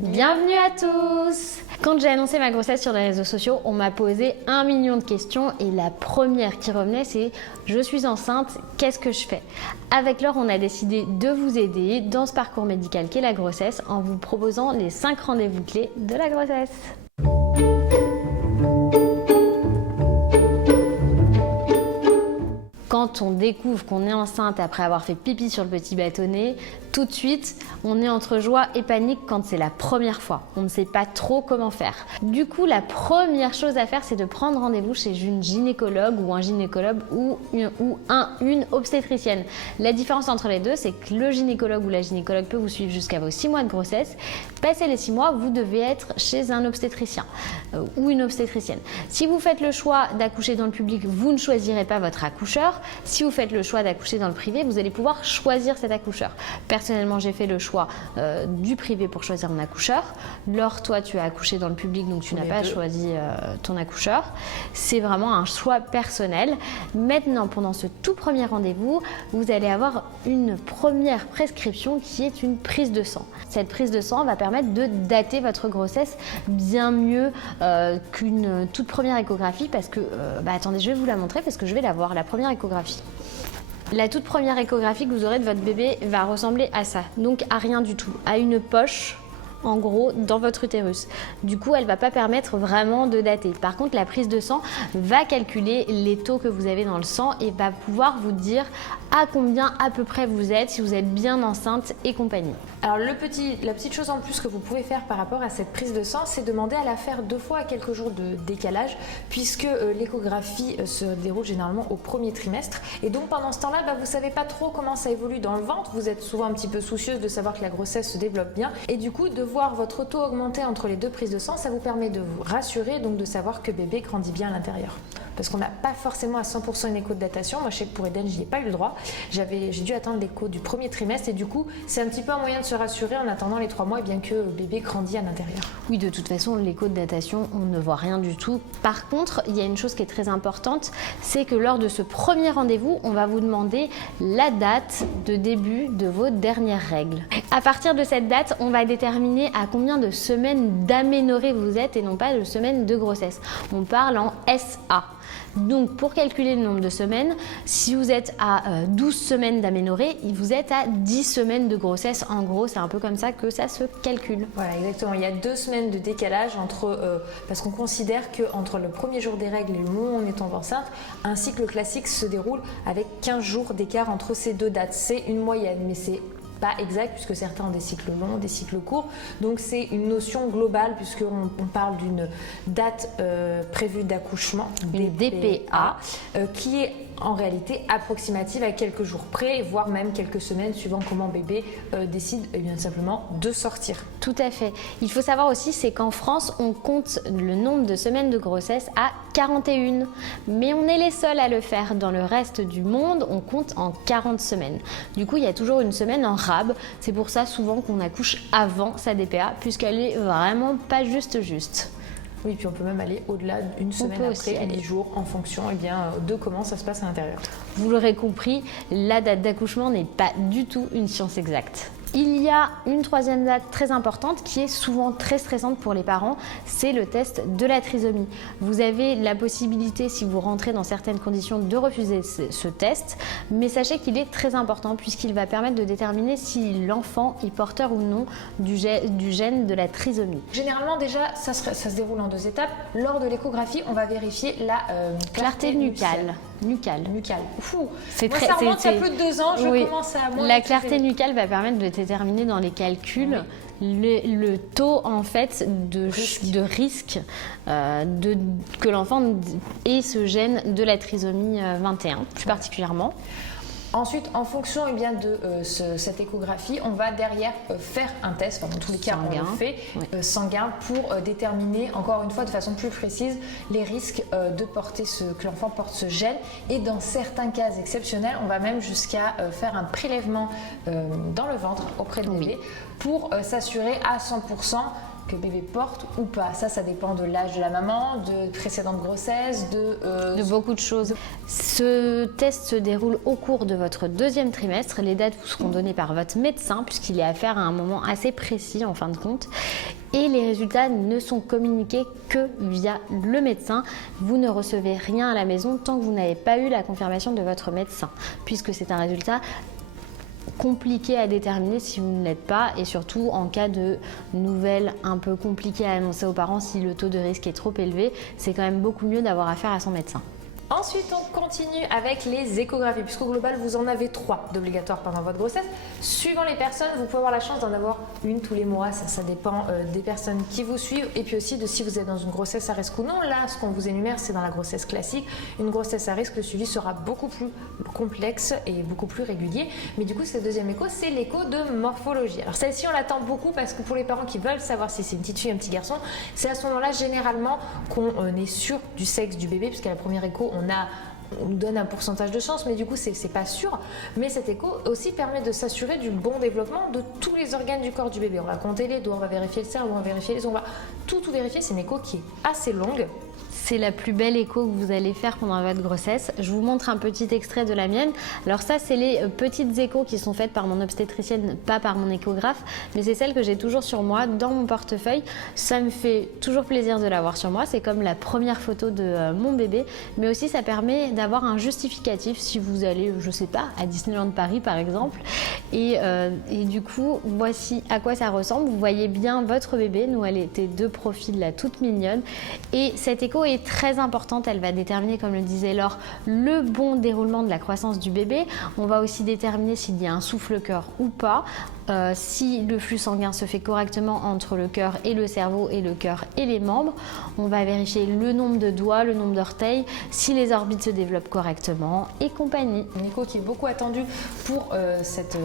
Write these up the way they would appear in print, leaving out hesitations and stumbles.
Bienvenue à tous! Quand j'ai annoncé ma grossesse sur les réseaux sociaux, on m'a posé 1 million de questions et la première qui revenait c'est « Je suis enceinte, qu'est-ce que je fais ?» Avec Laure, on a décidé de vous aider dans ce parcours médical qu'est la grossesse en vous proposant les 5 rendez-vous clés de la grossesse. Quand on découvre qu'on est enceinte après avoir fait pipi sur le petit bâtonnet, tout de suite, on est entre joie et panique quand c'est la première fois. On ne sait pas trop comment faire. Du coup, la première chose à faire, c'est de prendre rendez-vous chez une gynécologue ou un gynécologue ou une obstétricienne. La différence entre les deux, c'est que le gynécologue ou la gynécologue peut vous suivre jusqu'à vos 6 mois de grossesse. Passé les 6 mois, vous devez être chez un obstétricien ou une obstétricienne. Si vous faites le choix d'accoucher dans le public, vous ne choisirez pas votre accoucheur. Si vous faites le choix d'accoucher dans le privé, vous allez pouvoir choisir cet accoucheur. Personnellement, j'ai fait le choix du privé pour choisir mon accoucheur. Laure, toi, tu as accouché dans le public, donc tu n'as pas choisi ton accoucheur. C'est vraiment un choix personnel. Maintenant, pendant ce tout premier rendez-vous, vous allez avoir une première prescription qui est une prise de sang. Cette prise de sang va permettre de dater votre grossesse bien mieux qu'une toute première échographie parce que, attendez, je vais vous la montrer parce que je vais la voir, la première échographie. La toute première échographie que vous aurez de votre bébé va ressembler à ça, donc à rien du tout, à une poche en gros dans votre utérus. Du coup, elle ne va pas permettre vraiment de dater. Par contre, la prise de sang va calculer les taux que vous avez dans le sang et va pouvoir vous dire à combien à peu près vous êtes, si vous êtes bien enceinte et compagnie. Alors la petite chose en plus que vous pouvez faire par rapport à cette prise de sang, c'est demander à la faire 2 fois à quelques jours de décalage puisque l'échographie se déroule généralement au premier trimestre et donc pendant ce temps-là, vous ne savez pas trop comment ça évolue dans le ventre, vous êtes souvent un petit peu soucieuse de savoir que la grossesse se développe bien et du coup de voir votre taux augmenter entre les 2 prises de sang, ça vous permet de vous rassurer, donc de savoir que bébé grandit bien à l'intérieur. Parce qu'on n'a pas forcément à 100% une écho de datation. Moi, je sais que pour Eden, je n'y ai pas eu le droit. J'ai dû attendre l'écho du premier trimestre et du coup, c'est un petit peu un moyen de se rassurer en attendant les 3 mois et bien que bébé grandit à l'intérieur. Oui, de toute façon, l'écho de datation, on ne voit rien du tout. Par contre, il y a une chose qui est très importante, c'est que lors de ce premier rendez-vous, on va vous demander la date de début de vos dernières règles. À partir de cette date, on va déterminer à combien de semaines d'aménorrhée vous êtes et non pas de semaines de grossesse. On parle en SA. Donc pour calculer le nombre de semaines, si vous êtes à 12 semaines d'aménorrhée, vous êtes à 10 semaines de grossesse. En gros, c'est un peu comme ça que ça se calcule. Voilà, exactement. Il y a 2 semaines de décalage parce qu'on considère qu'entre le premier jour des règles et le moment où on est tombé enceinte, un cycle classique se déroule avec 15 jours d'écart entre ces 2 dates. C'est une moyenne, mais c'est pas exact puisque certains ont des cycles longs, des cycles courts. Donc c'est une notion globale puisqu'on parle d'une date prévue d'accouchement, une DPA, qui est en réalité approximative à quelques jours près, voire même quelques semaines suivant comment bébé décide bien simplement de sortir. Tout à fait. Il faut savoir aussi, c'est qu'en France, on compte le nombre de semaines de grossesse à 41. Mais on est les seuls à le faire. Dans le reste du monde, on compte en 40 semaines. Du coup, il y a toujours une semaine en rab. C'est pour ça souvent qu'on accouche avant sa DPA, puisqu'elle est vraiment pas juste. Oui, puis on peut même aller au-delà d'une semaine après, 10 jours, en fonction de comment ça se passe à l'intérieur. Vous l'aurez compris, la date d'accouchement n'est pas du tout une science exacte. Il y a une 3e date très importante qui est souvent très stressante pour les parents, c'est le test de la trisomie. Vous avez la possibilité, si vous rentrez dans certaines conditions, de refuser ce test, mais sachez qu'il est très important puisqu'il va permettre de déterminer si l'enfant est porteur ou non du gène de la trisomie. Généralement déjà, ça se déroule en 2 étapes. Lors de l'échographie, on va vérifier la clarté nucale. Fou. Ça remonte à plus de 2 ans, je commence à moins. La clarté nucale va permettre de déterminer dans les calculs le taux en fait de risque que l'enfant ait ce gène de la trisomie 21 plus particulièrement. Ensuite, en fonction de cette échographie, on va derrière faire un test, dans tous les cas on le fait, sanguin pour déterminer encore une fois de façon plus précise les risques que l'enfant porte ce gène et dans certains cas exceptionnels, on va même jusqu'à faire un prélèvement dans le ventre auprès de bébé pour s'assurer à 100% que bébé porte ou pas. Ça dépend de l'âge de la maman, de précédente grossesse, de beaucoup de choses. Ce test se déroule au cours de votre deuxième trimestre. Les dates vous seront données par votre médecin puisqu'il est à faire à un moment assez précis en fin de compte. Et les résultats ne sont communiqués que via le médecin. Vous ne recevez rien à la maison tant que vous n'avez pas eu la confirmation de votre médecin, puisque c'est un résultat compliqué à déterminer si vous ne l'êtes pas, et surtout en cas de nouvelles un peu compliquées à annoncer aux parents si le taux de risque est trop élevé, c'est quand même beaucoup mieux d'avoir affaire à son médecin. Ensuite, on continue avec les échographies, puisqu'au global, vous en avez 3 d'obligatoires pendant votre grossesse. Suivant les personnes, vous pouvez avoir la chance d'en avoir une tous les mois. Ça dépend des personnes qui vous suivent et puis aussi de si vous êtes dans une grossesse à risque ou non. Là, ce qu'on vous énumère, c'est dans la grossesse classique. Une grossesse à risque, le suivi sera beaucoup plus complexe et beaucoup plus régulier. Mais du coup, cette deuxième écho, c'est l'écho de morphologie. Alors celle-ci, on l'attend beaucoup parce que pour les parents qui veulent savoir si c'est une petite fille ou un petit garçon, c'est à ce moment-là, généralement, qu'on est sûr du sexe du bébé, puisqu'à la première écho, on donne un pourcentage de chance, mais du coup c'est pas sûr. Mais cet écho aussi permet de s'assurer du bon développement de tous les organes du corps du bébé. On va compter les doigts, on va vérifier le cerveau, on va vérifier les ongles, on va tout vérifier. C'est une écho qui est assez longue. C'est la plus belle écho que vous allez faire pendant votre grossesse. Je vous montre un petit extrait de la mienne. Alors ça, c'est les petites échos qui sont faites par mon obstétricienne, pas par mon échographe, mais c'est celle que j'ai toujours sur moi, dans mon portefeuille. Ça me fait toujours plaisir de l'avoir sur moi. C'est comme la première photo de mon bébé, mais aussi ça permet d'avoir un justificatif si vous allez, je sais pas, à Disneyland Paris par exemple. Et du coup, voici à quoi ça ressemble. Vous voyez bien votre bébé. Nous, elle était de profil là, toute mignonne. Et cette écho est très importante, elle va déterminer, comme le disait Laure, le bon déroulement de la croissance du bébé. On va aussi déterminer s'il y a un souffle-cœur ou pas, si le flux sanguin se fait correctement entre le cœur et le cerveau et le cœur et les membres. On va vérifier le nombre de doigts, le nombre d'orteils, si les orbites se développent correctement et compagnie. Une écho qui est beaucoup attendue pour cette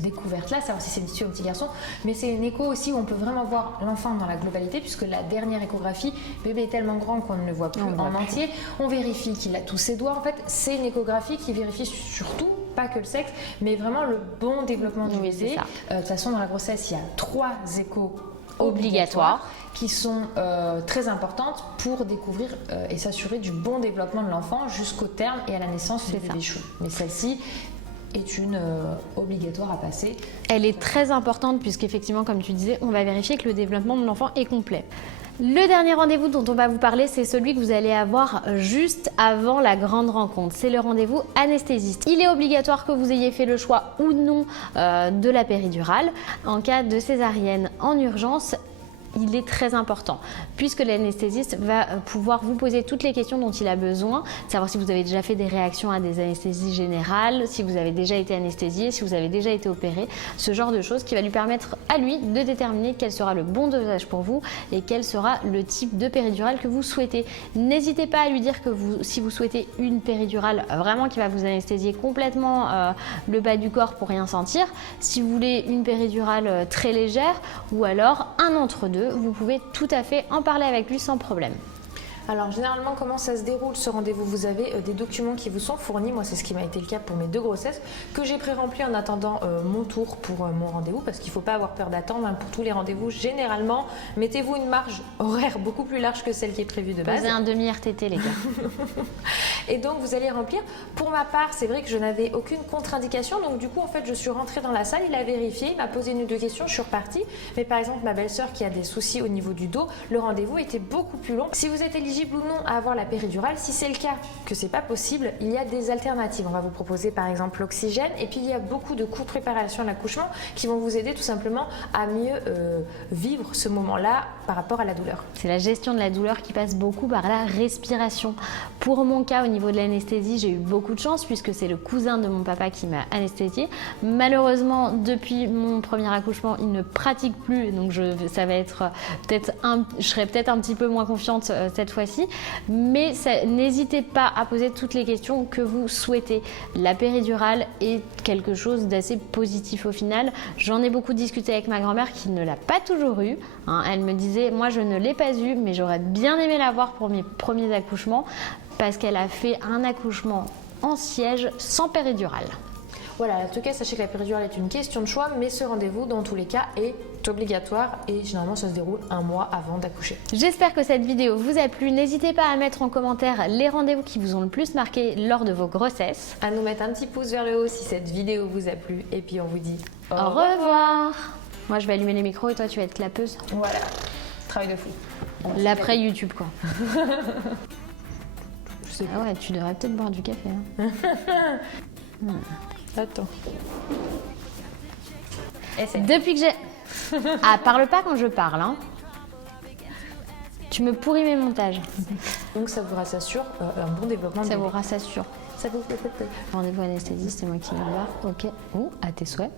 découverte-là, savoir si c'est une fille ou un petit garçon, mais c'est une écho aussi où on peut vraiment voir l'enfant dans la globalité, puisque la dernière échographie, bébé est tellement grand qu'on ne le voit plus en entier. On vérifie qu'il a tous ses doigts. En fait, c'est une échographie qui vérifie surtout pas que le sexe, mais vraiment le bon développement du bébé. De toute façon, dans la grossesse, il y a 3 échos obligatoires qui sont très importantes pour découvrir et s'assurer du bon développement de l'enfant jusqu'au terme et à la naissance du bébé chou. Mais celle-ci est une obligatoire à passer. Elle est très importante puisqu'effectivement, comme tu disais, on va vérifier que le développement de l'enfant est complet. Le dernier rendez-vous dont on va vous parler, c'est celui que vous allez avoir juste avant la grande rencontre. C'est le rendez-vous anesthésiste. Il est obligatoire que vous ayez fait le choix ou non de la péridurale. En cas de césarienne en urgence, il est très important puisque l'anesthésiste va pouvoir vous poser toutes les questions dont il a besoin, savoir si vous avez déjà fait des réactions à des anesthésies générales, si vous avez déjà été anesthésié, si vous avez déjà été opéré, ce genre de choses qui va lui permettre à lui de déterminer quel sera le bon dosage pour vous et quel sera le type de péridurale que vous souhaitez. N'hésitez pas à lui dire que si vous souhaitez une péridurale vraiment qui va vous anesthésier complètement le bas du corps pour rien sentir, si vous voulez une péridurale très légère ou alors un entre-deux, vous pouvez tout à fait en parler avec lui sans problème. Alors généralement, comment ça se déroule ce rendez-vous? Vous avez des documents qui vous sont fournis. Moi, c'est ce qui m'a été le cas pour mes 2 grossesses, que j'ai pré-remplis en attendant mon tour pour mon rendez-vous, parce qu'il ne faut pas avoir peur d'attendre pour tous les rendez-vous. Généralement, mettez-vous une marge horaire beaucoup plus large que celle qui est prévue de base. Posez un demi-RTT, les gars. Et donc, vous allez remplir. Pour ma part, c'est vrai que je n'avais aucune contre-indication. Donc, du coup, en fait, je suis rentrée dans la salle, il a vérifié, il m'a posé 1 ou 2 questions, je suis repartie. Mais par exemple, ma belle-sœur qui a des soucis au niveau du dos, le rendez-vous était beaucoup plus long. Si vous êtes éligible ou non à avoir la péridurale, si c'est le cas que c'est pas possible, il y a des alternatives. On va vous proposer par exemple l'oxygène, et puis il y a beaucoup de cours préparation à l'accouchement qui vont vous aider tout simplement à mieux vivre ce moment-là par rapport à la douleur. C'est la gestion de la douleur qui passe beaucoup par la respiration. Pour mon cas, au niveau de l'anesthésie, j'ai eu beaucoup de chance puisque c'est le cousin de mon papa qui m'a anesthésiée. Malheureusement, depuis mon premier accouchement, il ne pratique plus, donc je serai peut-être un petit peu moins confiante cette fois-ci. Mais n'hésitez pas à poser toutes les questions que vous souhaitez. La péridurale est quelque chose d'assez positif au final. J'en ai beaucoup discuté avec ma grand-mère qui ne l'a pas toujours eu. Elle me disait, moi je ne l'ai pas eu, mais j'aurais bien aimé l'avoir pour mes premiers accouchements parce qu'elle a fait un accouchement en siège sans péridurale. Voilà, en tout cas, sachez que la péridurale est une question de choix, mais ce rendez-vous, dans tous les cas, est C'est obligatoire et généralement ça se déroule un mois avant d'accoucher. J'espère que cette vidéo vous a plu. N'hésitez pas à mettre en commentaire les rendez-vous qui vous ont le plus marqué lors de vos grossesses. À nous mettre un petit pouce vers le haut si cette vidéo vous a plu et puis on vous dit Au revoir. Moi je vais allumer les micros et toi tu vas être clapeuse. Voilà, travail de fou. L'après YouTube quoi. Je sais Ah ouais, tu devrais peut-être boire du café. Hein. Attends. Essaye. Depuis que j'ai... Ah, parle pas quand je parle, hein. Tu me pourris mes montages. Donc ça vous rassure un bon développement de Ça bébé. vous rassure. Ça vous fait peut-être. Rendez-vous anesthésiste, c'est moi qui vais le voir. Ok. Oh, à tes souhaits.